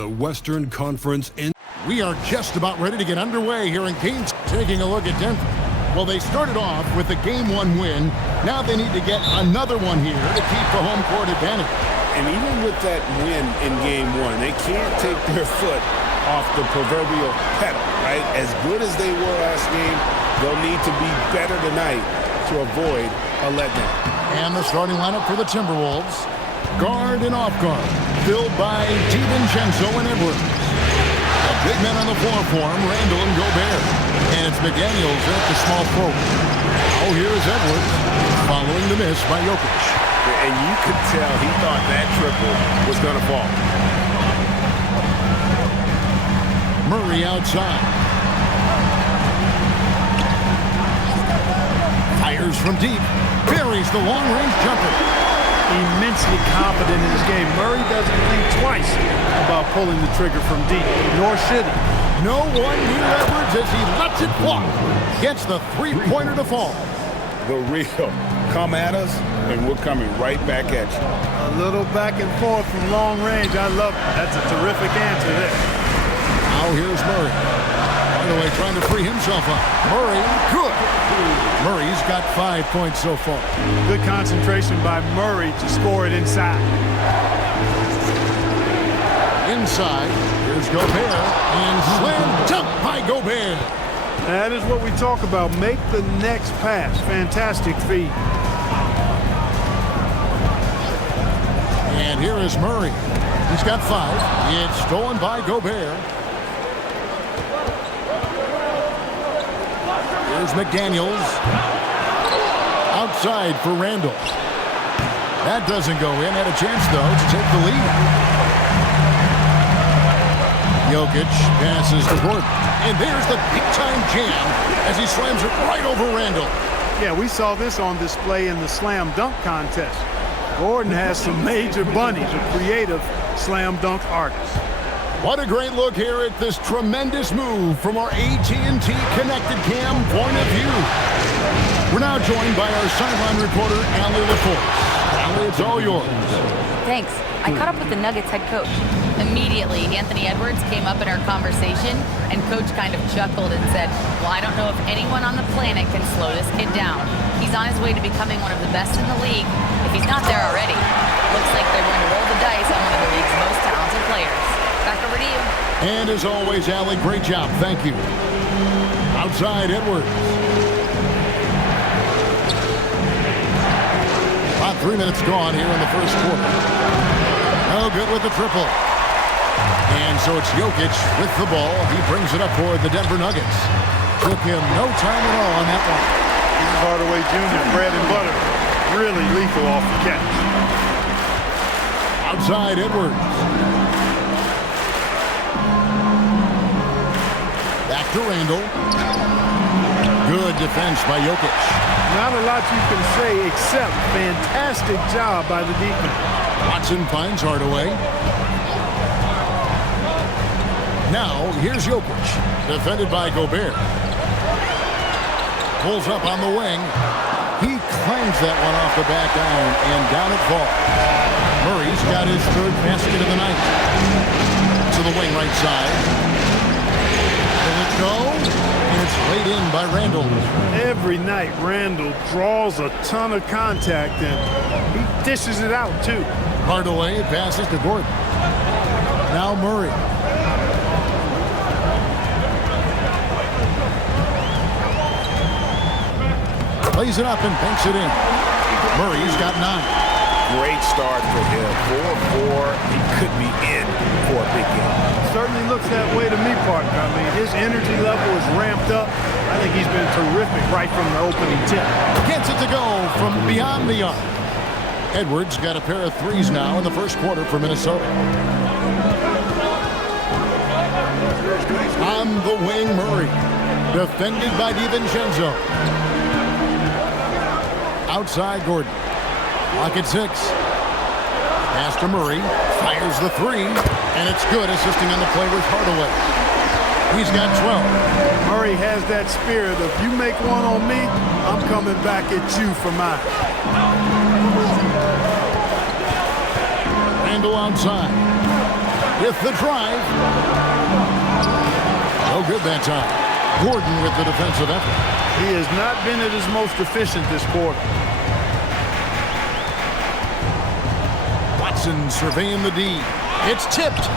the Western Conference. We are just about ready to get underway here in Game. Taking a look at Denver. Well, they started off with a Game 1 win. Now they need to get another one here to keep the home court advantage. And even with that win in Game 1, they can't take their foot off the proverbial pedal, right? As good as they were last game, they'll need to be better tonight to avoid a letdown. And the starting lineup for the Timberwolves. Guard and off guard, filled by DiVincenzo and Edwards. The big men on the floor for him, Randall and Gobert. And it's McDaniels at the small forward. Oh, here's Edwards, following the miss by Jokic. And you could tell he thought that triple was going to fall. Murray outside. Fires from deep. Buries the long-range jumper. Immensely confident in his game. Murray doesn't think twice about pulling the trigger from deep, nor should he. No one near Edwards as he lets it fly. Gets the three-pointer to fall. The real. Come at us, and we're coming right back at you. A little back and forth from long range. I love it. That's a terrific answer there. Now here's Murray. Hardaway trying to free himself up. Murray, good. Murray's got 5 points so far. Good concentration by Murray to score it inside. Inside, here's Gobert, and slam dunk by Gobert. That is what we talk about. Make the next pass. Fantastic feed. And here is Murray. He's got 5. It's stolen by Gobert. Here's McDaniels. Outside for Randall. That doesn't go in. Had a chance, though, to take the lead. Jokic passes to Gordon. And there's the big-time jam as he slams it right over Randall. Yeah, we saw this on display in the slam dunk contest. Gordon has some major bunnies, a creative slam dunk artist. What a great look here at this tremendous move from our AT&T Connected Cam point of view. We're now joined by our sideline reporter, Allie LaForce. Allie, it's all yours. Thanks. I caught up with the Nuggets head coach. Immediately, Anthony Edwards came up in our conversation, and Coach kind of chuckled and said, well, I don't know if anyone on the planet can slow this kid down. He's on his way to becoming one of the best in the league, if he's not there already. Looks like they're going to roll the dice on one of the league's most talented players. Back over to you. And as always, Allie, great job. Thank you. Outside, Edwards. About 3 minutes gone here in the first quarter. No good with the triple. And so it's Jokic with the ball. He brings it up for the Denver Nuggets. Took him no time at all on that one. Hardaway Jr., bread and butter. Really lethal off the catch. Outside, Edwards. Back to Randall. Good defense by Jokic. Not a lot you can say except fantastic job by the defense. Watson finds Hardaway. Now, here's Jokic, defended by Gobert. Pulls up on the wing. He clangs that one off the back iron, and down it falls. Murray's got his third basket of the night. To the wing right side. Will it go? And it's laid in by Randall. Every night, Randall draws a ton of contact, and he dishes it out, too. Hardaway passes to Gordon. Now Murray. Plays it up and banks it in. Murray's got 9. Great start for him. 4-4. He could be in for a big game. Certainly looks that way to me, partner. I mean, his energy level is ramped up. I think he's been terrific right from the opening tip. Gets it to go from beyond the arc. Edwards got a pair of threes now in the first quarter for Minnesota. On the wing, Murray. Defended by DiVincenzo. Outside, Gordon. Clock at 6. Pass to Murray. Fires the 3. And it's good, assisting on the play with Hardaway. He's got 12. Murray has that spirit of, you make one on me, I'm coming back at you for mine. Randall outside. with the drive. No good that time. Gordon with the defensive effort. He has not been at his most efficient this quarter. Watson surveying the D. It's tipped.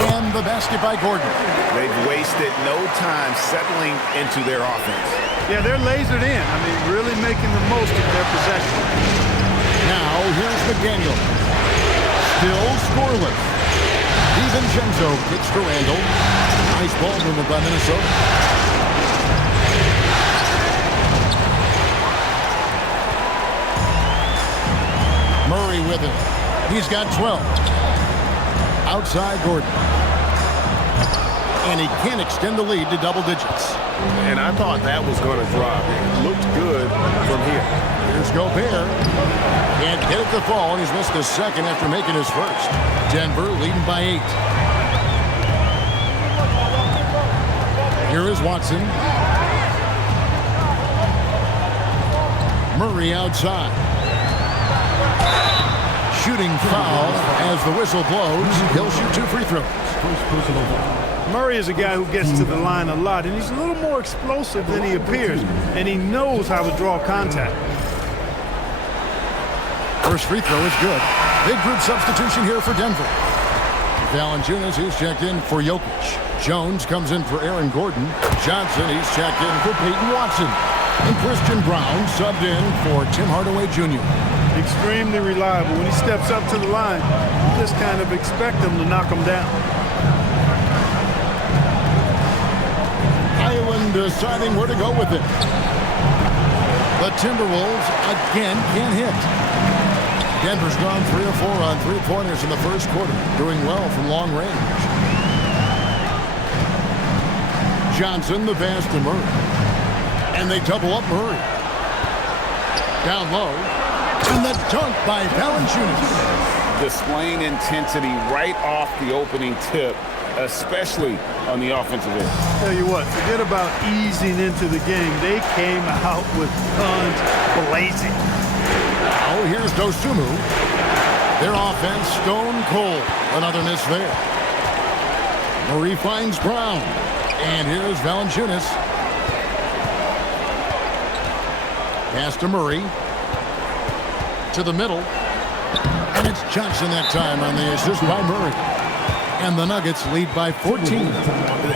And the basket by Gordon. They've wasted no time settling into their offense. Yeah, they're lasered in. I mean, really making the most of their possession. Now, here's McDaniel. Still scoreless. DiVincenzo kicks to Randall. Nice ball movement by Minnesota. Murray with it. He's got 12. Outside Gordon. And he can't extend the lead to double digits. And I thought that was going to drop. It looked good from here. Here's Gobert. Can't get it to fall. He's missed a second after making his first. Denver leading by 8. Here is Watson. Murray outside. Shooting foul as the whistle blows. He'll shoot 2 free throws. Murray is a guy who gets to the line a lot, and he's a little more explosive than he appears, and he knows how to draw contact. First free throw is good. Big group substitution here for Denver. Valanciunas, he's checked in for Jokic. Jones comes in for Aaron Gordon. Johnson, he's checked in for Peyton Watson. And Christian Brown subbed in for Tim Hardaway Jr. Extremely reliable. When he steps up to the line, you just kind of expect him to knock him down. Island deciding where to go with it. The Timberwolves again can't hit. Denver's gone 3 of 4 on three-pointers in the first quarter, doing well from long range. Johnson, the pass to Murray. And they double up Murray. Down low. And the dunk by Valanciunas. Displaying intensity right off the opening tip, especially on the offensive end. Tell you what, forget about easing into the game. They came out with guns blazing. Now here's Dosunmu. Their offense stone cold. Another miss there. Murray finds Brown. And here's Valanciunas. Pass to Murray. To the middle. And it's Johnson that time on the assist by Murray. And the Nuggets lead by 14.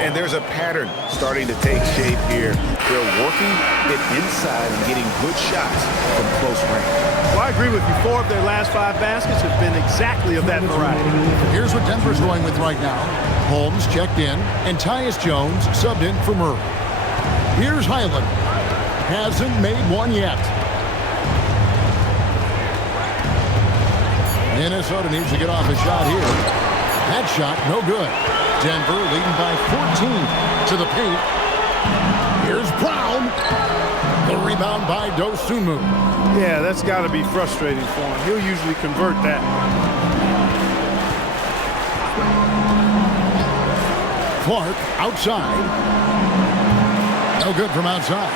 And there's a pattern starting to take shape here. They're working it inside and getting good shots from close range. Well, I agree with you. 4 of their last 5 baskets have been exactly of that variety. Here's what Denver's going with right now. Holmes checked in, and Tyus Jones subbed in for Murray. Here's Highland. Hasn't made one yet. Minnesota needs to get off a shot here. That shot, no good. Denver leading by 14 to the paint. Here's Brown. The rebound by Dosunmu. Yeah, that's got to be frustrating for him. He'll usually convert that. Clark outside. No good from outside.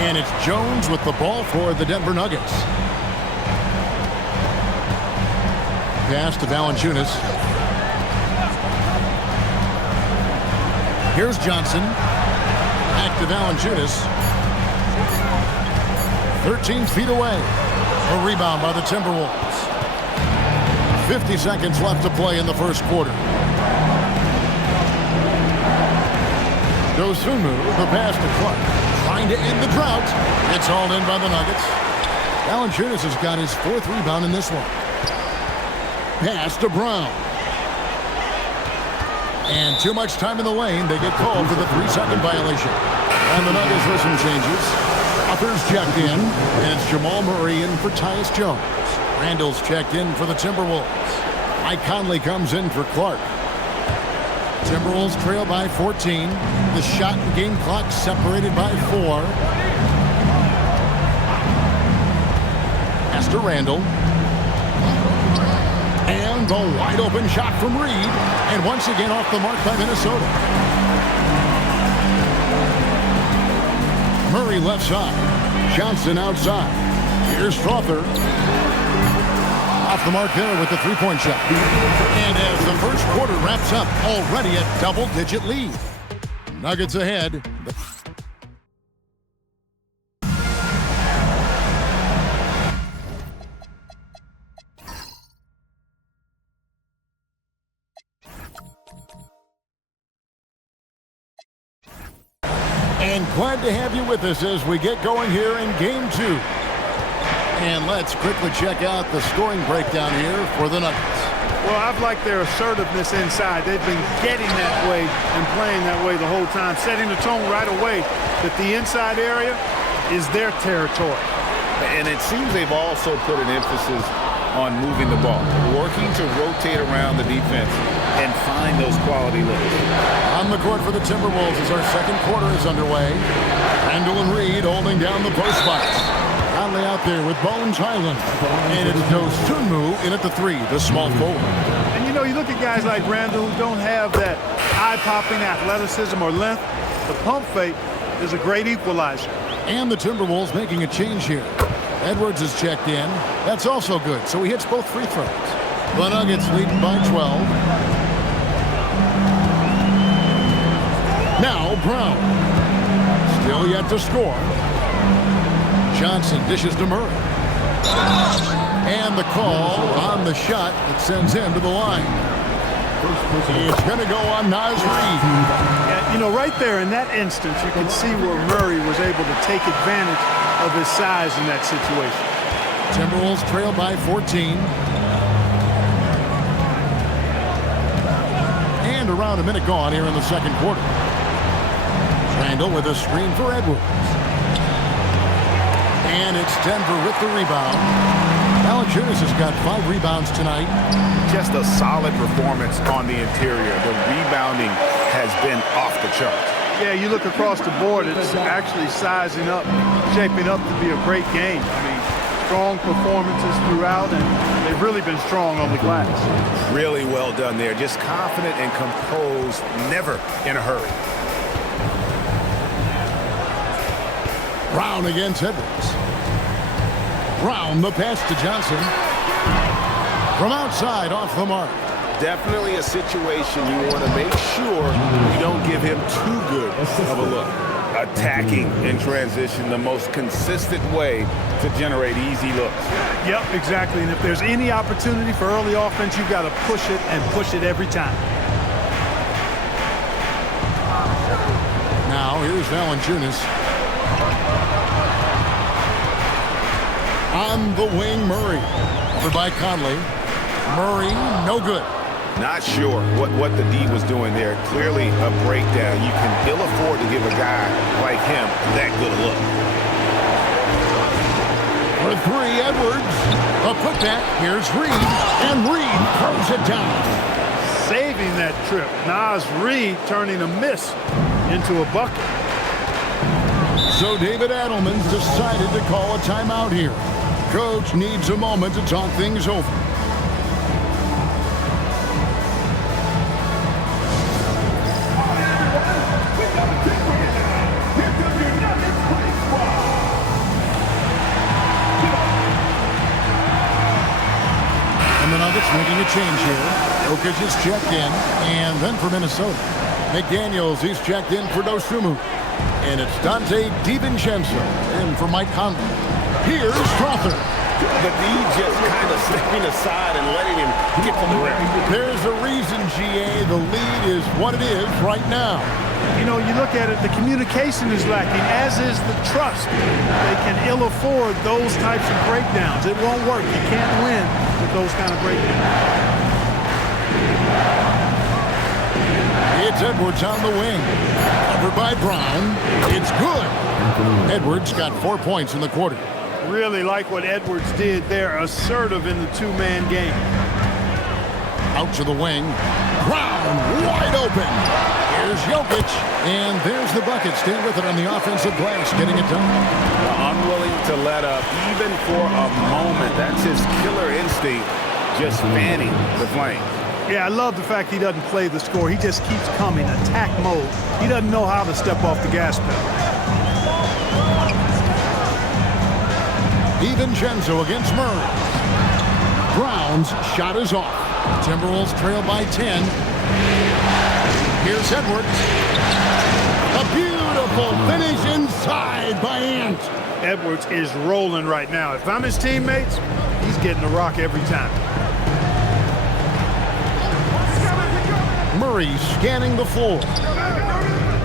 And it's Jones with the ball for the Denver Nuggets. Pass to Valanciunas. Here's Johnson. Back to Valanciunas. 13 feet away. A rebound by the Timberwolves. 50 seconds left to play in the first quarter. Dosunmu, the pass to Clark. Trying to end the drought. It's hauled in by the Nuggets. Valanciunas has got his 4th rebound in this one. Pass to Brown. And too much time in the lane. They get called for the 3-second violation. And the Nuggets with some changes. Uppers checked in. And it's Jamal Murray in for Tyus Jones. Randall's checked in for the Timberwolves. Mike Conley comes in for Clark. Timberwolves trail by 14. The shot and game clock separated by 4. Pass to Randall. And the wide open shot from Reed. And once again off the mark by Minnesota. Murray left side. Johnson outside. Here's Strother. Off the mark there with the three-point shot. And as the first quarter wraps up, already a double-digit lead. Nuggets ahead. And glad to have you with us as we get going here in Game 2. And let's quickly check out the scoring breakdown here for the Nuggets. Well, I've liked their assertiveness inside. They've been getting that way and playing that way the whole time, setting the tone right away that the inside area is their territory. And it seems they've also put an emphasis on moving the ball, working to rotate around the defense and find those quality looks. On the court for the Timberwolves as our second quarter is underway. Randall and Reed holding down the post box. Conley out there with Bones Highland. And it's Dosunmu in at the three, the small forward. And you know, you look at guys like Randall who don't have that eye-popping athleticism or length. The pump fake is a great equalizer. And the Timberwolves making a change here. Edwards is checked in. That's also good, so he hits both free throws. The Nuggets leading by 12. Now Brown. Still yet to score. Johnson dishes to Murray. And the call on the shot that sends him to the line. It's going to go on Naz Reid. Yeah, you know, right there in that instance, you can see where Murray was able to take advantage of his size in that situation. Timberwolves trail by 14. And around a minute gone here in the second quarter. Randall with a screen for Edwards. And it's Denver with the rebound. Valanciunas has got 5 rebounds tonight. Just a solid performance on the interior. The rebounding has been off the charts. Yeah, you look across the board, it's actually sizing up, shaping up to be a great game. I mean, strong performances throughout, and they've really been strong on the glass. Really well done there. Just confident and composed, never in a hurry. Brown against Edwards. Brown, the pass to Johnson. From outside, off the mark. Definitely a situation you want to make sure you don't give him too good of a look. Attacking in transition, the most consistent way to generate easy looks. Yep, exactly. And if there's any opportunity for early offense, you've got to push it and push it every time. Now, here's Valanciunas. On the wing, Murray. Over by Conley. Murray, no good. Not sure what the D was doing there. Clearly a breakdown. You can ill afford to give a guy like him that good a look. For three, Edwards. A putback. Here's Reed. And Reed throws it down. Saving that trip. Naz Reid turning a miss into a bucket. So David Adelman's decided to call a timeout here. Coach needs a moment to talk things over. And the Nuggets making a change here. Jokic is checked in, and then for Minnesota, McDaniels, he's checked in for Dosunmu. And it's Dante DiVincenzo in for Mike Conley. Here's Strother. The D just kind of stepping aside and letting him get to the rim. There's a reason, GA, the lead is what it is right now. You know, you look at it, the communication is lacking, as is the trust. They can ill afford those types of breakdowns. It won't work. You can't win with those kind of breakdowns. It's Edwards on the wing. Covered by Brown. It's good. Edwards got 4 points in the quarter. Really like what Edwards did there, assertive in the two-man game. Out to the wing. Brown wide open. Here's Jokic. And there's the bucket. Stay with it on the offensive glass, getting it done. Unwilling to let up even for a moment. That's his killer instinct, just fanning the flame. Yeah, I love the fact he doesn't play the score. He just keeps coming, attack mode. He doesn't know how to step off the gas pedal. DiVincenzo against Murray. Brown's shot is off. Timberwolves trail by 10. Here's Edwards. A beautiful finish inside by Ant. Edwards is rolling right now. If I'm his teammates, he's getting the rock every time. Murray scanning the floor.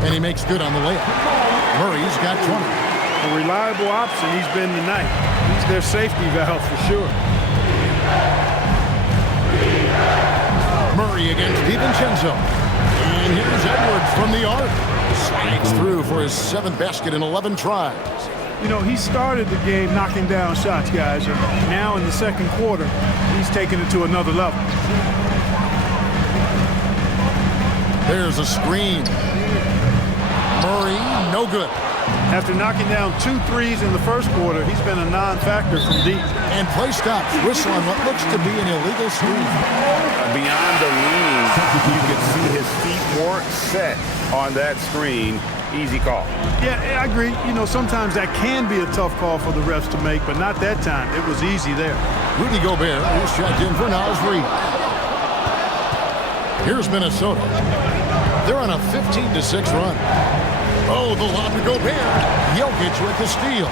And he makes good on the layup. Murray's got 20. A reliable option he's been tonight. He's their safety valve for sure. Murray against DiVincenzo. And here's Edwards from the arc. Slides through for his 7th basket in 11 tries. You know, he started the game knocking down shots, guys, and now in the second quarter, he's taking it to another level. There's a screen. Murray, no good. After knocking down 2 threes in the first quarter, he's been a non-factor from deep. And play stops. Whistle on what looks to be an illegal screen. Beyond the lean, you can see his feet weren't set on that screen. Easy call. Yeah, I agree. You know, sometimes that can be a tough call for the refs to make, but not that time. It was easy there. Rudy Gobert is checked in for Naz Reid. Here's Minnesota. They're on a 15-6 run. Oh, the lob to Gobert. Jokic with the steal.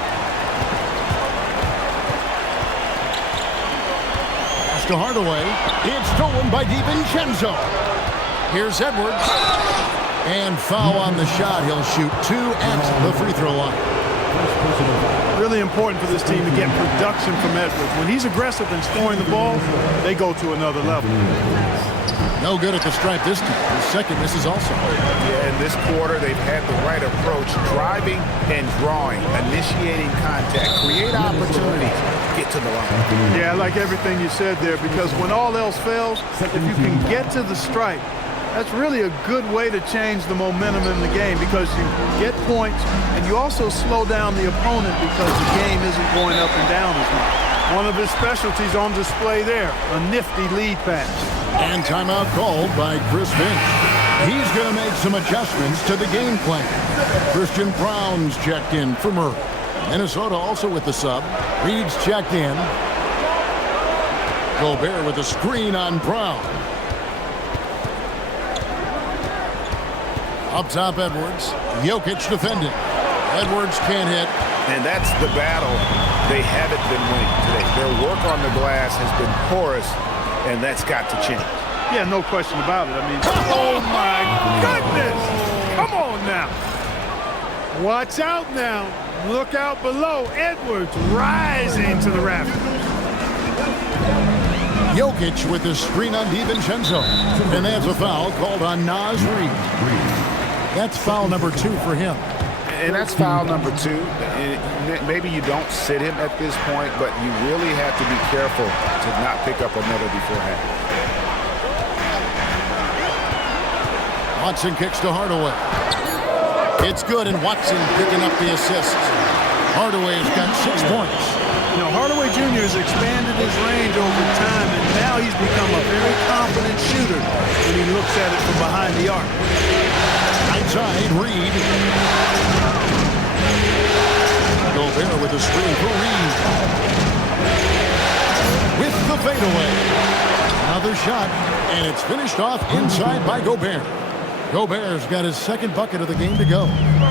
Pass to Hardaway. It's stolen by DiVincenzo. Here's Edwards. And foul on the shot. He'll shoot 2 at the free throw line. Really important for this team to get production from Edwards. When he's aggressive and scoring the ball, they go to another level. No good at the stripe this time. The second misses also. Yeah, in this quarter, they've had the right approach, driving and drawing, initiating contact, create opportunities, get to the line. Yeah, I like everything you said there, because when all else fails, if you can get to the stripe, that's really a good way to change the momentum in the game, because you get points and you also slow down the opponent because the game isn't going up and down as much. One of his specialties on display there, a nifty lead pass. And timeout called by Chris Finch. He's going to make some adjustments to the game plan. Christian Brown's checked in for Murray. Minnesota also with the sub. Reed's checked in. Gobert with a screen on Brown. Up top, Edwards. Jokic defending. Edwards can't hit. And that's the battle they haven't been winning today. Their work on the glass has been porous, and that's got to change. Yeah, no question about it. I mean, oh my goodness! Come on now. Watch out now. Look out below. Edwards rising to the rafters. Jokic with the screen on DiVincenzo. And that's a foul called on Naz Reid. That's foul number 2 for him. And that's foul number 2. And maybe you don't sit him at this point, but you really have to be careful to not pick up another beforehand. Watson kicks to Hardaway. It's good, and Watson picking up the assist. Hardaway's got 6 points. You know, Hardaway Jr. has expanded his range over time, and now he's become a very confident shooter when he looks at it from behind the arc. Outside, Reed. Gobert with a screen for Reed. With the fadeaway. Another shot, and it's finished off inside by Gobert. Gobert's got his 2nd bucket of the game to go.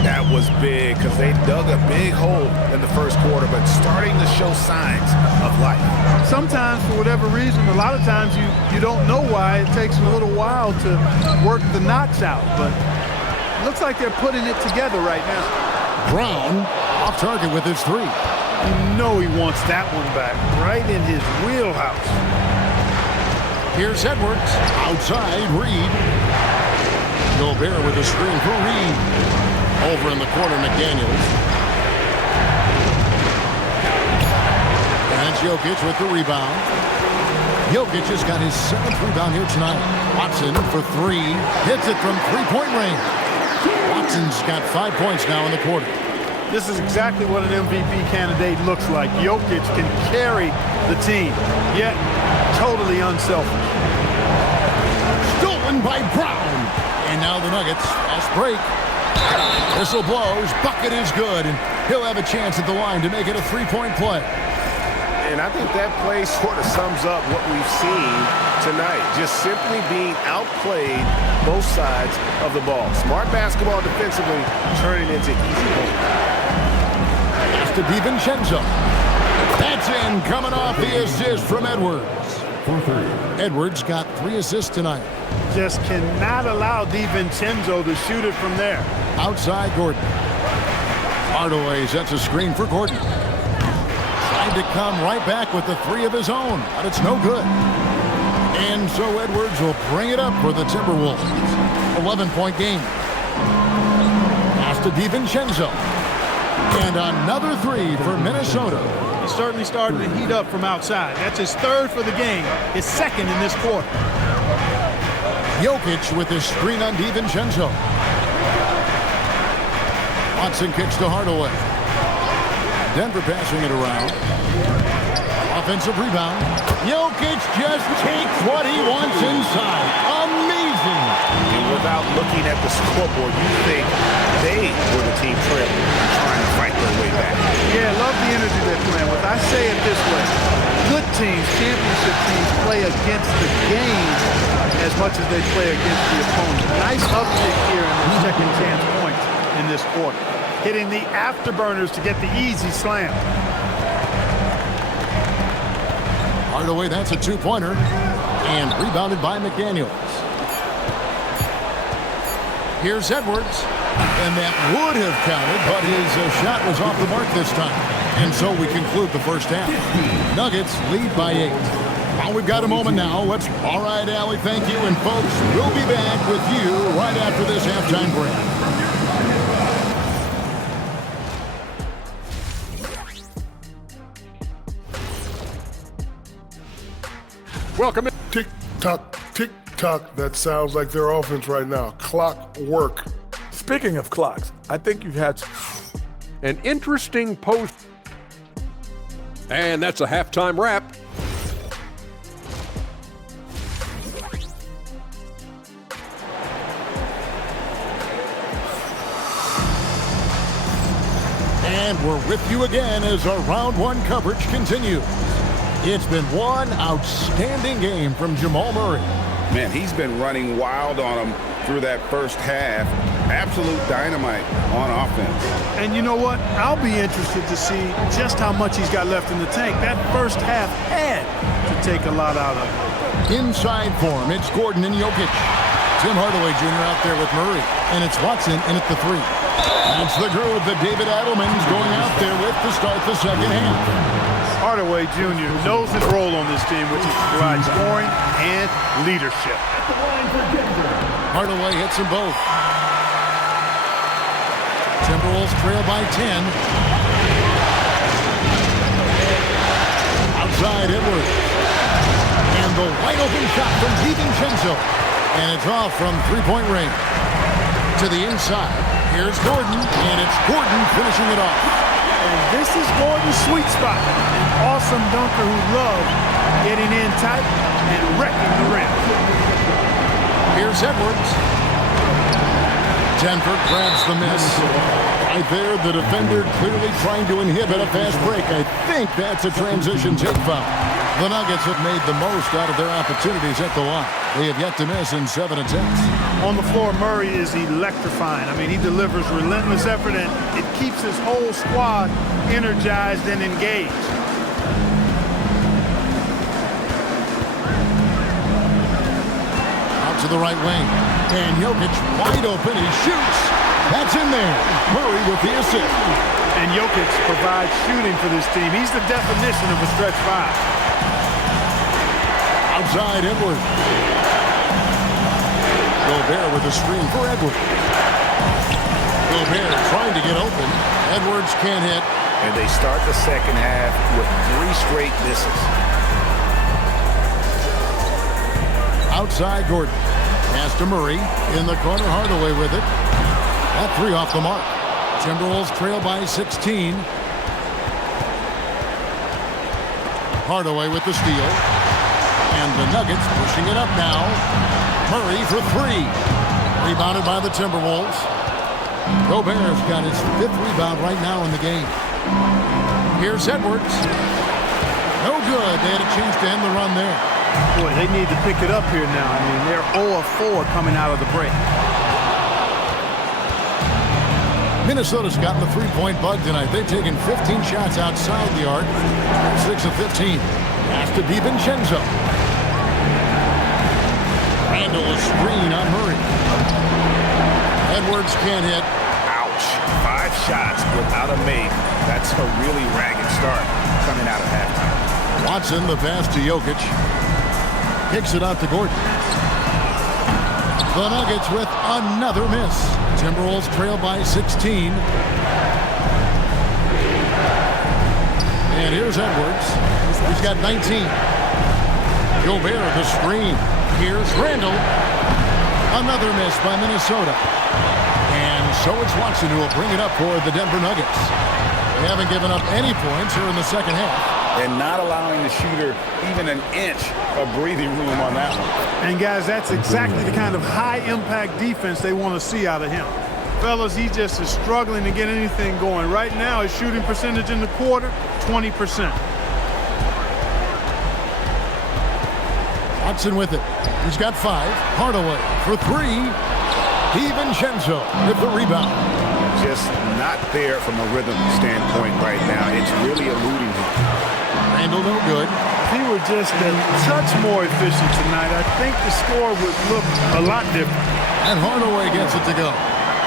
That was big because they dug a big hole in the first quarter, but starting to show signs of life. Sometimes, for whatever reason, a lot of times you don't know why. It takes a little while to work the knots out, but it looks like they're putting it together right now. Brown off target with his 3. You know he wants that one back, right in his wheelhouse. Here's Edwards. Outside, Reed. Gobert with a screen for Reed. Over in the corner, McDaniels. And it's Jokic with the rebound. Jokic has got his 7th rebound here tonight. Watson for 3. Hits it from 3-point range. Watson's got 5 points now in the quarter. This is exactly what an MVP candidate looks like. Jokic can carry the team, yet totally unselfish. Stolen by Brown. And now the Nuggets, fast break. Whistle blows, bucket is good, and he'll have a chance at the line to make it a 3-point play. And I think that play sort of sums up what we've seen tonight. Just simply being outplayed both sides of the ball. Smart basketball defensively, turning into easy homes. Pass to DiVincenzo. That's in, coming off the assist from Edwards. Edwards got 3 assists tonight. Just cannot allow DiVincenzo to shoot it from there. Outside Gordon. Hardaway sets a screen for Gordon. Tried to come right back with the 3 of his own, but it's no good. And so Edwards will bring it up for the Timberwolves. 11-point game. Pass to DiVincenzo. And another 3 for Minnesota. He's certainly starting to heat up from outside. That's his 3rd for the game, his 2nd in this quarter. Jokic with his screen on DiVincenzo. Watson kicks to Hardaway. Denver passing it around. Offensive rebound. Jokic just takes what he wants inside. Amazing. And without looking at the scoreboard, you think they were the team trailing, trying to fight their way back. Yeah, love the energy they're playing with. I say it this way. Good teams, championship teams, play against the game as much as they play against the opponent. Nice uptick here in the second chance points in this quarter. Hitting the afterburners to get the easy slam. Hardaway, that's a 2-pointer. And rebounded by McDaniels. Here's Edwards. And that would have counted, but his shot was off the mark this time. And so we conclude the first half. Nuggets lead by 8. Well, we've got a moment now. All right, Allie, thank you. And folks, we'll be back with you right after this halftime break. Welcome in. Tick tock, tick tock. That sounds like their offense right now. Clock work. Speaking of clocks, I think you've had an interesting post. And that's a halftime wrap. And we're with you again as our round 1 coverage continues. It's been one outstanding game from Jamal Murray. Man, he's been running wild on them through that first half. Absolute dynamite on offense. And you know what? I'll be interested to see just how much he's got left in the tank. That first half had to take a lot out of him. Inside form, it's Gordon and Jokic. Tim Hardaway Jr. out there with Murray. And it's Watson in at the 3. That's the groove that David Adelman's going out there with to start the second half. Hardaway Jr. knows his role on this team, which is to provide scoring and leadership. Hardaway hits them both. Timberwolves trail by 10. Outside Edwards. And the wide open shot from DiVincenzo. And it's off from 3-point range. To the inside. Here's Gordon. And it's Gordon finishing it off. And this is Gordon's sweet spot. An awesome dunker who loves getting in tight and wrecking the rim. Here's Edwards. Denver grabs the miss. Right there, the defender clearly trying to inhibit a fast break. I think that's a transition take foul. The Nuggets have made the most out of their opportunities at the line. They have yet to miss in 7 attempts. On the floor, Murray is electrifying. I mean, he delivers relentless effort, and it keeps his whole squad energized and engaged. Out to the right wing. And Jokic wide open. He shoots. That's in there. Murray with the assist. And Jokic provides shooting for this team. He's the definition of a stretch 5. Outside Edwards. Gobert with a screen for Edwards. Gobert trying to get open. Edwards can't hit. And they start the second half with 3 straight misses. Outside Gordon. Pass to Murray. In the corner, Hardaway with it. That 3 off the mark. Timberwolves trail by 16. Hardaway with the steal. And the Nuggets pushing it up now. Murray for 3. Rebounded by the Timberwolves. Gobert's got his 5th rebound right now in the game. Here's Edwards. No good. They had a chance to end the run there. Boy, they need to pick it up here now. I mean, they're 0 of 4 coming out of the break. Minnesota's gotten the three-point bug tonight. They've taken 15 shots outside the arc. 6 of 15. Pass to DiVincenzo. Randall a screen on Murray. Edwards can't hit. Ouch. 5 shots without a make. That's a really ragged start coming out of halftime. Watson, the pass to Jokic. Kicks it out to Gordon. The Nuggets with another miss. Timberwolves trail by 16. And here's Edwards. He's got 19. Gobert, the screen. Here's Randall. Another miss by Minnesota. And so it's Watson who will bring it up for the Denver Nuggets. They haven't given up any points here in the second half. And not allowing the shooter even an inch of breathing room on that one. And guys, that's exactly the kind of high-impact defense they want to see out of him. Fellas, he just is struggling to get anything going. Right now, his shooting percentage in the quarter, 20%. Watson with it. He's got 5. Hardaway for 3. DiVincenzo with the rebound. Just not there from a rhythm standpoint right now. It's really eluding him. Randall no good. If he were just a touch more efficient tonight, I think the score would look a lot different. And Hardaway gets it to go.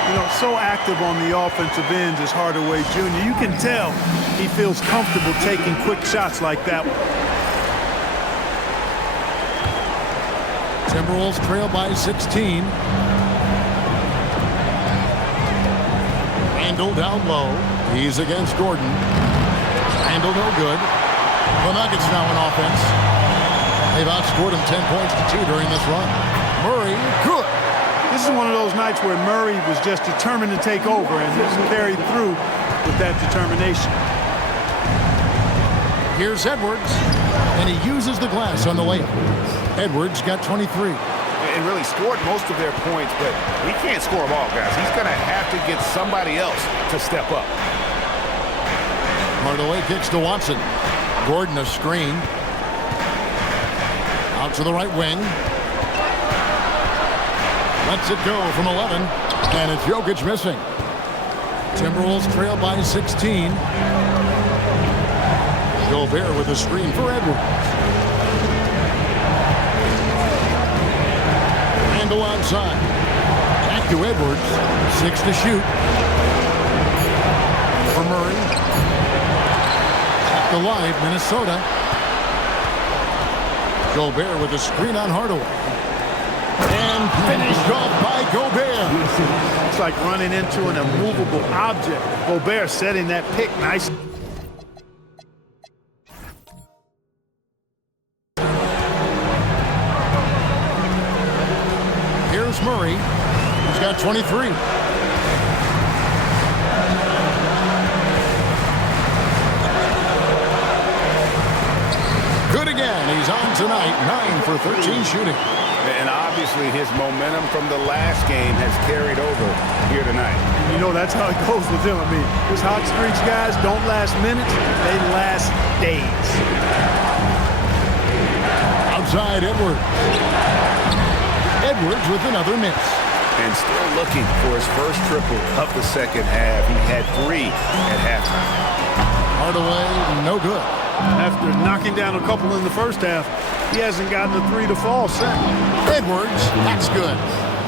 You know, so active on the offensive end is Hardaway Jr. You can tell he feels comfortable taking quick shots like that one. Timberwolves trail by 16. Randall down low. He's against Gordon. Randall no good. The Nuggets now in offense. They've outscored him 10 points to 2 during this run. Murray, good. This is one of those nights where Murray was just determined to take over, and he's carried through with that determination. Here's Edwards, and he uses the glass on the layup. Edwards got 23. And really scored most of their points, but he can't score them all, guys. He's going to have to get somebody else to step up. Hardaway kicks to Watson. Gordon a screen. Out to the right wing. Lets it go from 11. And it's Jokic missing. Timberwolves trail by 16. Gobert with a screen for Edwards. Randall outside. Back to Edwards. 6 to shoot. For Murray. Kept alive, Minnesota. Gobert with a screen on Hardaway. And finished off by Gobert. It's like running into an immovable object. Gobert setting that pick nice. Here's Murray. He's got 23. Good again. He's on tonight. 9 for 13 shooting. And obviously his momentum from the last game has carried over here tonight. You know, that's how it goes with him. I mean, his hot streaks, guys, don't last minutes. They last days. Outside Edwards. Edwards with another miss. And still looking for his first triple of the second half. He had 3 at halftime. Hardaway, no good. After knocking down a couple in the first half, he hasn't gotten a 3 to fall since. Edwards, that's good.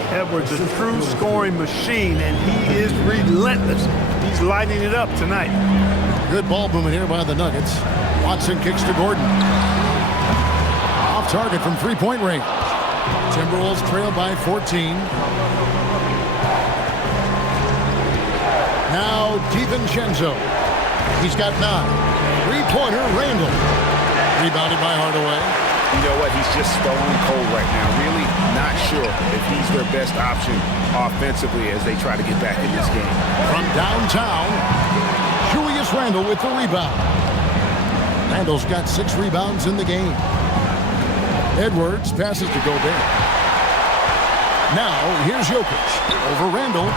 Edwards, a true scoring machine, and he is relentless. He's lighting it up tonight. Good ball movement here by the Nuggets. Watson kicks to Gordon. Off target from three-point range. Timberwolves trail by 14. Now DiVincenzo. He's got 9. Three-pointer, Randall. Rebounded by Hardaway. You know what? He's just stone cold right now. Really not sure if he's their best option offensively as they try to get back in this game. From downtown, Julius Randle with the rebound. Randle's got 6 rebounds in the game. Edwards passes to Gobert. Now, here's Jokic over Randle.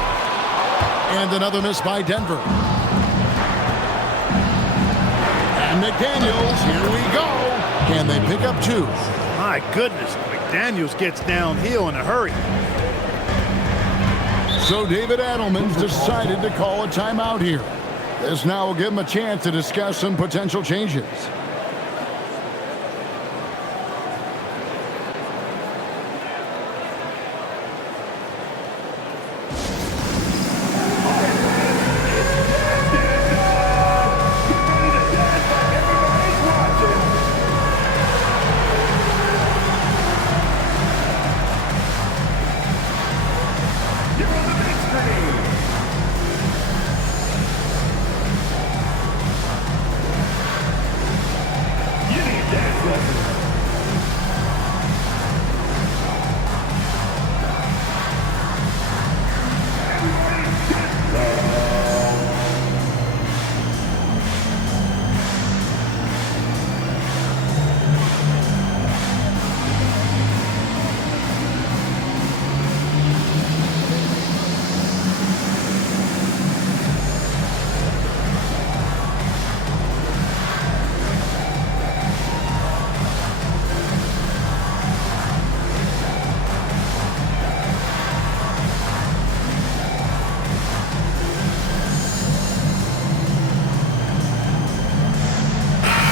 And another miss by Denver. And McDaniels, here we go. And they pick up 2. My goodness, McDaniels gets downhill in a hurry. So David Adelman's decided to call a timeout here. This now will give him a chance to discuss some potential changes.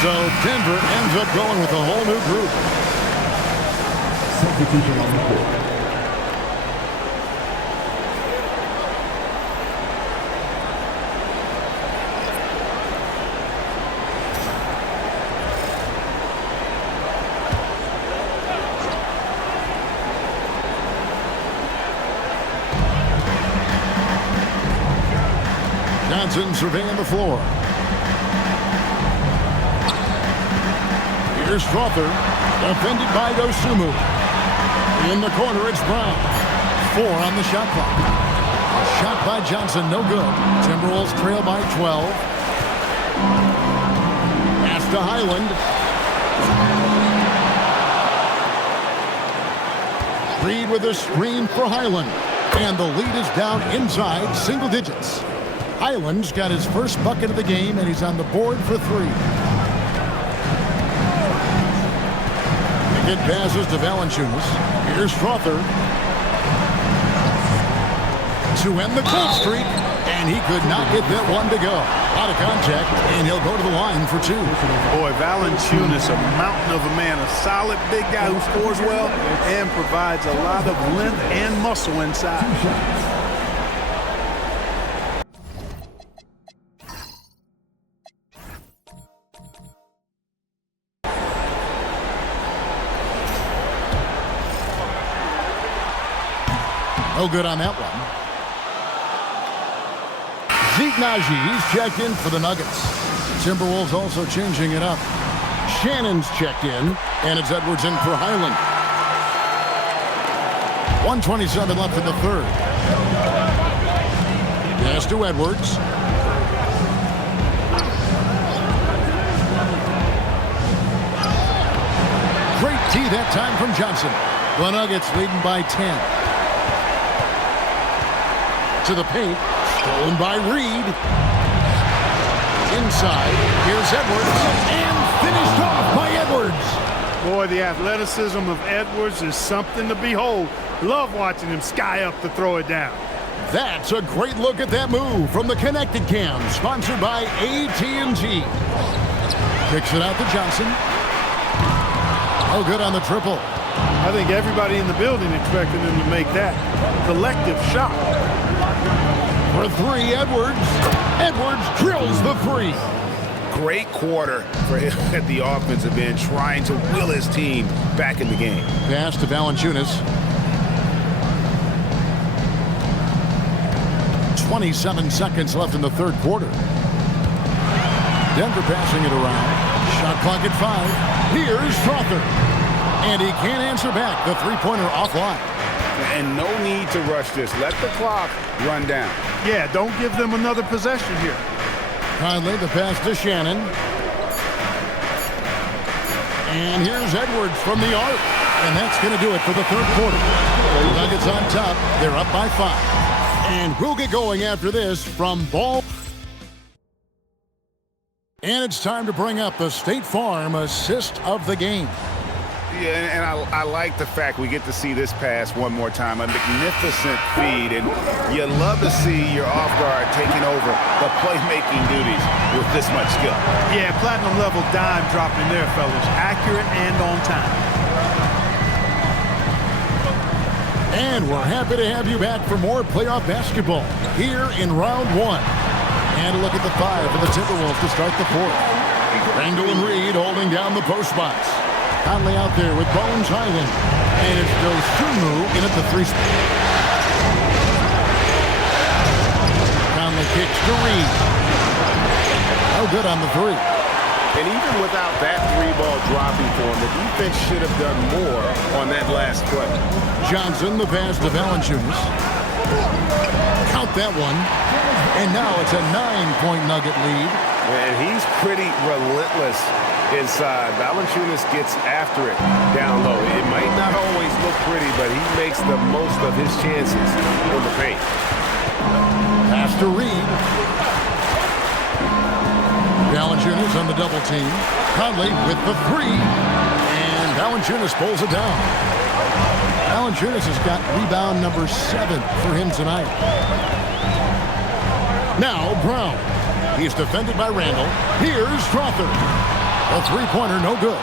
So Denver ends up going with a whole new group. Substitution on the court. Johnson surveying the floor. Here's Strother, defended by Dosumu. In the corner, it's Brown. 4 on the shot clock. A shot by Johnson, no good. Timberwolves trail by 12. Pass to Highland. Reed with a screen for Highland. And the lead is down inside single digits. Highland's got his first bucket of the game, and he's on the board for 3. It passes to Valanciunas. Here's Strother. To end the cold streak, and he could not get that one to go. Out of contact, and he'll go to the line for 2. Boy, Valanciunas, a mountain of a man, a solid big guy who scores well and provides a lot of length and muscle inside. No good on that one. Zeke Naji, he's checked in for the Nuggets. Timberwolves also changing it up. Shannon's checked in, and it's Edwards in for Highland. 1:27 left in the third. Pass to Edwards. Great D that time from Johnson. The Nuggets leading by 10. To the paint, stolen by Reed. Inside, here's Edwards, and finished off by Edwards. Boy, the athleticism of Edwards is something to behold. Love watching him sky up to throw it down. That's a great look at that move from the Connected Cam, sponsored by AT&T. Kicks it out to Johnson. Oh, good on the triple. I think everybody in the building expected him to make that collective shot. For 3, Edwards. Edwards drills the 3. Great quarter for him at the offensive end, trying to will his team back in the game. Pass to Valanciunas. 27 seconds left in the third quarter. Denver passing it around. Shot clock at 5. Here's Strother. And he can't answer back. The three-pointer offline. And no need to rush this. Let the clock run down. Yeah, don't give them another possession here. Conley, the pass to Shannon. And here's Edwards from the arc. And that's going to do it for the third quarter. The Nuggets on top. They're up by 5. And we'll get going after this from ball. And it's time to bring up the State Farm assist of the game. Yeah, and I like the fact we get to see this pass one more time. A magnificent feed, and you love to see your off guard taking over the playmaking duties with this much skill. Yeah, platinum level dime dropping there, fellas. Accurate and on time. And we're happy to have you back for more playoff basketball here in round one. And a look at the 5 for the Timberwolves to start the 4th. Randall and Reed holding down the post spots. Conley out there with Bones Highland. And it's Dosunmu in at the 3 spot. Conley kicks to Reed. No good on the 3. And even without that 3-ball dropping for him, the defense should have done more on that last play. Johnson, the pass to Valanciunas. Count that one. And now it's a 9-point Nugget lead. And he's pretty relentless inside. Valanciunas gets after it down low. It might not always look pretty, but he makes the most of his chances in the paint. Pass to Reed. Valanciunas on the double team. Conley with the 3. And Valanciunas pulls it down. Valanciunas has got rebound number 7 for him tonight. Now Brown. He's defended by Randall. Here's Crawford. A 3-pointer, no good.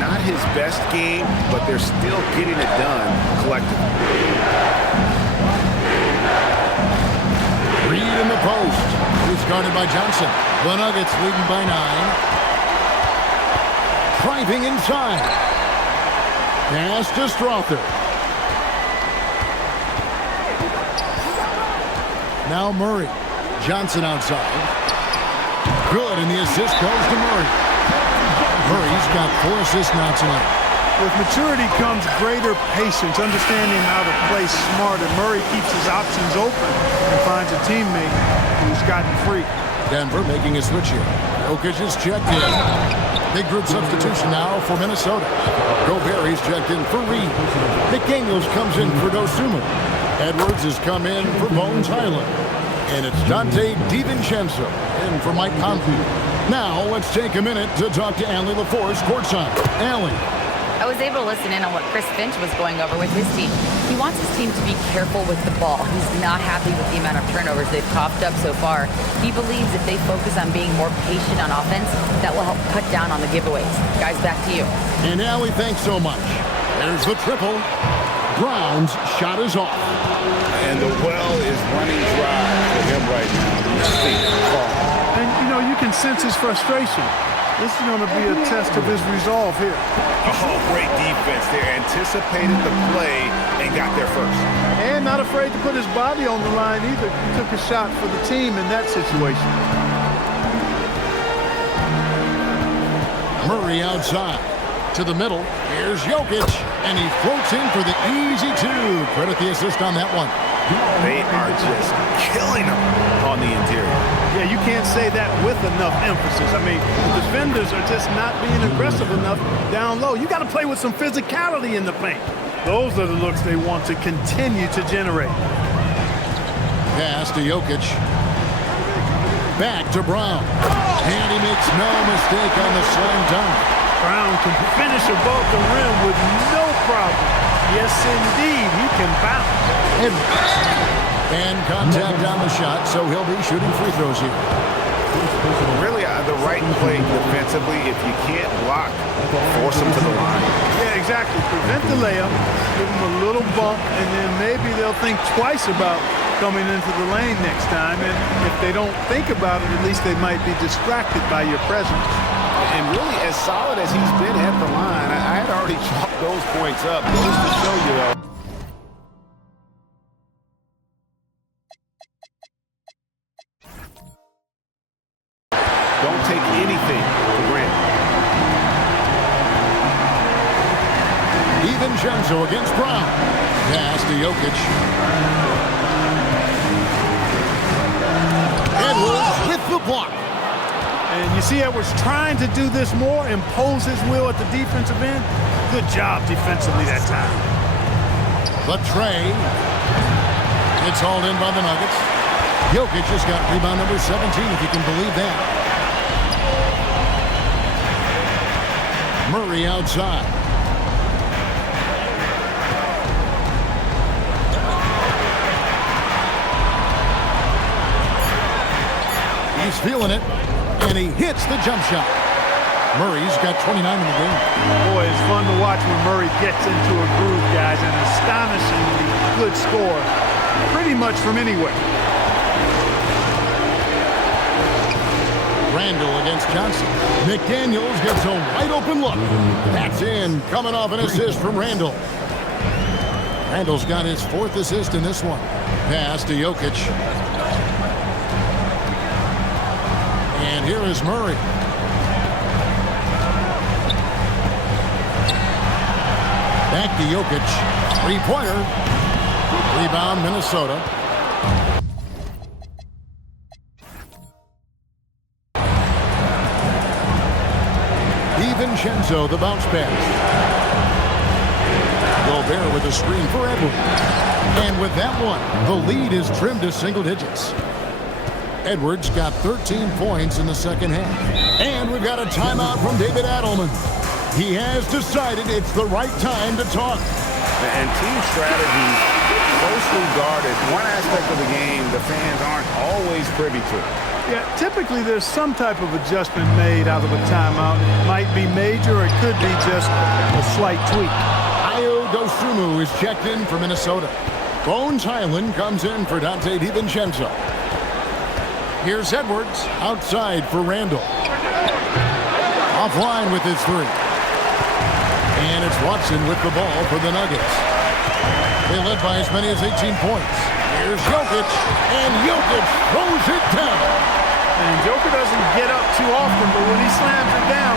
Not his best game, but they're still getting it done collectively. Reed in the post. He's guarded by Johnson. The Nuggets leading by 9. Driving inside. Pass to Strother. Now Murray. Johnson outside. Good, and the assist goes to Murray. Murray's got 4 assists now tonight. With maturity comes greater patience, understanding how to play smarter. Murray keeps his options open and finds a teammate who's gotten free. Denver making a switch here. Jokic is checked in. Big group substitution now for Minnesota. Gobert, he's checked in for Reed. McDaniels comes in for Dosunmu. Edwards has come in for Bones Highland. And it's Dante DiVincenzo in for Mike Conley. Now let's take a minute to talk to Allie LaForce courtside. Allie. I was able to listen in on what Chris Finch was going over with his team. He wants his team to be careful with the ball. He's not happy with the amount of turnovers they've coughed up so far. He believes if they focus on being more patient on offense, that will help cut down on the giveaways. Guys, back to you. And Allie, thanks so much. There's the triple. Brown's shot is off. And the well is running dry for him right now. And, you know, you can sense his frustration. This is going to be a test of his resolve here. Oh, great defense there. Anticipated the play and got there first. And not afraid to put his body on the line either. He took a shot for the team in that situation. Murray outside. To the middle. Here's Jokic. And he floats in for the easy 2. Credit the assist on that one. They are just killing him on the interior. Yeah, you can't say that with enough emphasis. I mean, the defenders are just not being aggressive enough down low. You got to play with some physicality in the paint. Those are the looks they want to continue to generate. Pass to Jokic. Back to Brown. And he makes no mistake on the slam dunk. Brown can finish above the rim with no problem. Yes, indeed, he can bounce. And contact on the shot, so he'll be shooting free throws here. Really, the right play defensively, if you can't block, force him to the line. Yeah, exactly. Prevent the layup, give him a little bump, and then maybe they'll think twice about coming into the lane next time. And if they don't think about it, at least they might be distracted by your presence. And really, as solid as he's been at the line, I had already chalked those points up. Goes to show you, though. Don't take anything for granted. DiVincenzo against Brown. Pass to Jokic. Edwards with the block. And you see Edwards trying to do this more, impose his will at the defensive end. Good job defensively that time. The tray. It's hauled in by the Nuggets. Jokic has got rebound number 17, if you can believe that. Murray outside. He's feeling it, and he hits the jump shot. Murray's got 29 in the game. Boy, it's fun to watch when Murray gets into a groove, guys. An astonishingly good score, pretty much from anywhere. Randall against Johnson. McDaniels gets a wide open look. That's in, coming off an assist from Randall. Randall's got his 4th assist in this one. Pass to Jokic. And here is Murray. Back to Jokic. 3-pointer. Rebound, Minnesota. DiVincenzo, the bounce pass. Gobert with a screen for Edwards. And with that one, the lead is trimmed to single digits. Edwards got 13 points in the second half. And we've got a timeout from David Adelman. He has decided it's the right time to talk. And team strategy closely guarded. One aspect of the game the fans aren't always privy to. Yeah, typically there's some type of adjustment made out of a timeout. It might be major, or it could be just a slight tweak. Ayo Dosunmu is checked in for Minnesota. Bones Highland comes in for Dante DiVincenzo. Here's Edwards outside for Randall. Offline with his 3. And it's Watson with the ball for the Nuggets. They led by as many as 18 points. Here's Jokic, and Jokic throws it down. And Joker doesn't get up too often, but when he slams it down,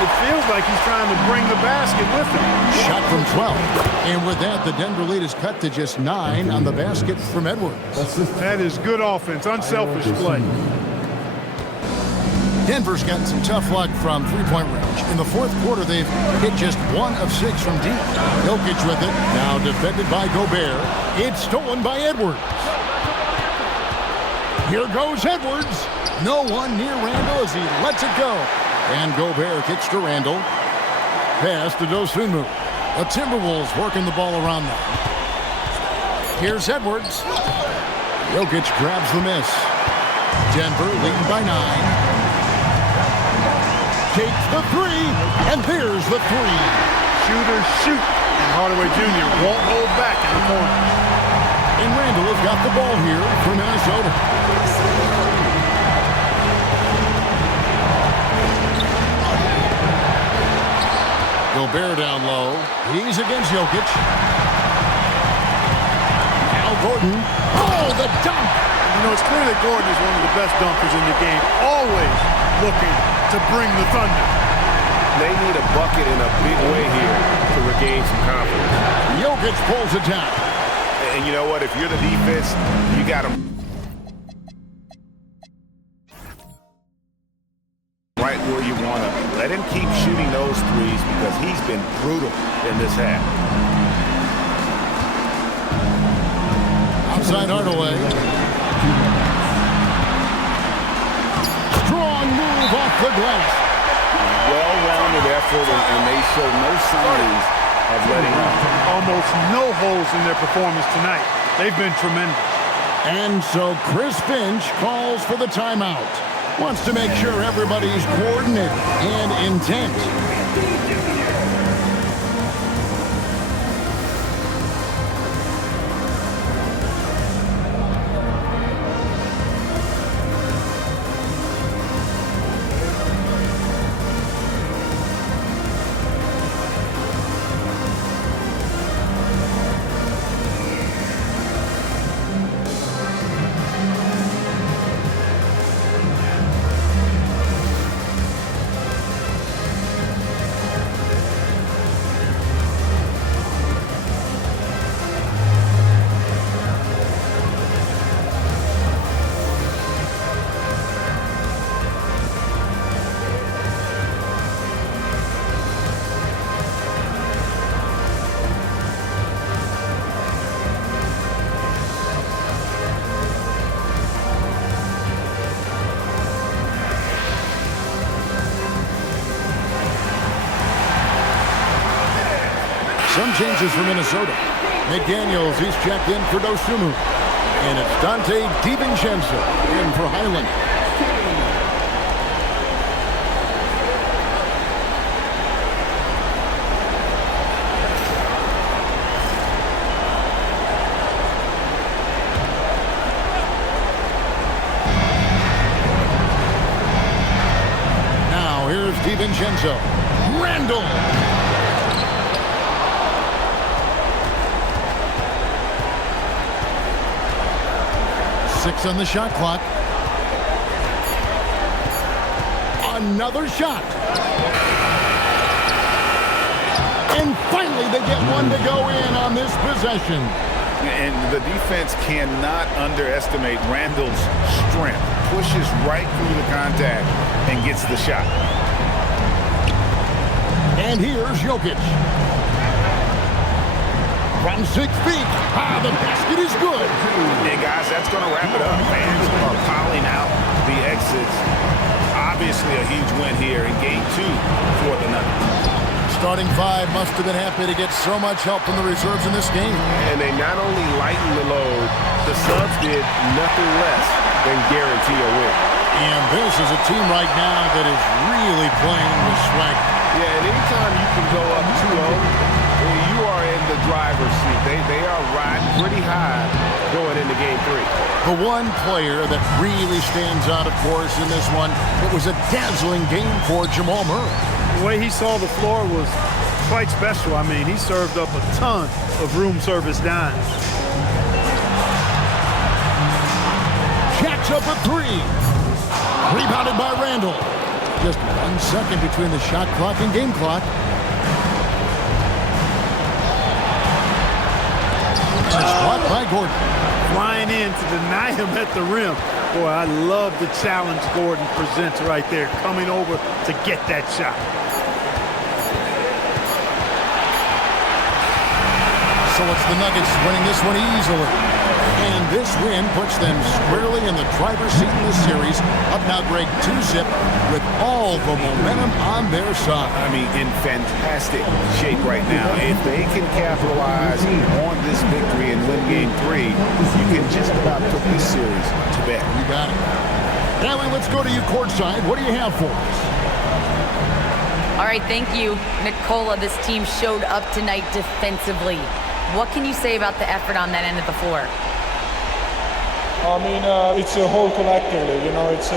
it feels like he's trying to bring the basket with him. Shot from 12. And with that, the Denver lead is cut to just 9 on the basket from Edwards. That is good offense, unselfish play. Denver's gotten some tough luck from three-point range. In the fourth quarter, they've hit just 1 of 6 from deep. Jokic with it, now defended by Gobert. It's stolen by Edwards. Here goes Edwards. No one near Randall as he lets it go. And Gobert kicks to Randall. Pass to Dosunmu. The Timberwolves working the ball around them. Here's Edwards. Jokic grabs the miss. Denver leading by 9. Takes the 3, and there's the 3. Shooters shoot, and Hardaway Jr. won't hold back in the corner. And Randall has got the ball here for Minnesota. Gobert down low. He's against Jokic. Al Gordon. Oh, the dunk! You know, it's clear that Gordon is one of the best dunkers in the game, always looking to bring the thunder. They need a bucket in a big way here to regain some confidence. Jokic pulls it down. And you know what? If you're the defense, you got to right where you want to. Let him keep shooting those threes because he's been brutal in this half. Outside Hardaway. Strong move off the glass. Well-rounded effort, and they show no signs of letting up. Almost no holes in their performance tonight. They've been tremendous. And so Chris Finch calls for the timeout. Wants to make sure everybody's coordinated and intent. Some changes for Minnesota. McDaniels, he's checked in for Dosunmu. And it's Dante DiVincenzo in for Highland. Now here's DiVincenzo. Randall. Six on the shot clock. Another shot. And finally they get one to go in on this possession. And the defense cannot underestimate Randall's strength. Pushes right through the contact and gets the shot. And here's Jokic. From 6 feet. The basket is good. Hey, guys, that's going to wrap it up. Fans are piling out the exits. Obviously a huge win here in Game 2 for the Nuggets. Starting five must have been happy to get so much help from the reserves in this game. And they not only lightened the load, the subs did nothing less than guarantee a win. And this is a team right now that is really playing with swagger. Yeah, and anytime you can go up 2-0, you are in the driver's seat. They are riding pretty high going into Game 3. The one player that really stands out, of course, in this one, it was a dazzling game for Jamal Murray. The way he saw the floor was quite special. I mean, he served up a ton of room service dimes. Jacks up a three. Rebounded by Randall. Just 1 second between the shot clock and game clock. And it's blocked by Gordon. Flying in to deny him at the rim. Boy, I love the challenge Gordon presents right there, coming over to get that shot. So it's the Nuggets winning this one easily. And this win puts them squarely in the driver's seat in this series. Up now, Greg, 2-zip with all the momentum on their side. I mean, in fantastic shape right now. If they can capitalize on this victory and win Game 3, you can just about put this series to bed. You got it. Now let's go to you courtside. What do you have for us? All right, thank you, Nicola. This team showed up tonight defensively. What can you say about the effort on that end of the floor? I mean, it's a whole collectively, you know, it's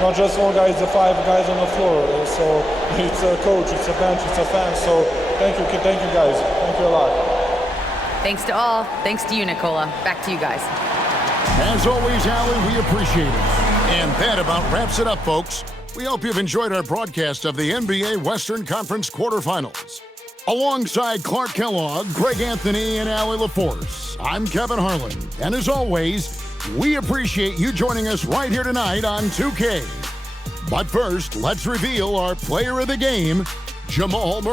not just one guy, it's the 5 guys on the floor. So it's a coach, it's a bench, it's a fan. So thank you guys. Thank you a lot. Thanks to all. Thanks to you, Nicola. Back to you guys. As always, Allie, we appreciate it. And that about wraps it up, folks. We hope you've enjoyed our broadcast of the NBA Western Conference quarterfinals. Alongside Clark Kellogg, Greg Anthony, and Allie LaForce, I'm Kevin Harlan. And as always, we appreciate you joining us right here tonight on 2K. But first, let's reveal our player of the game, Jamal Murray.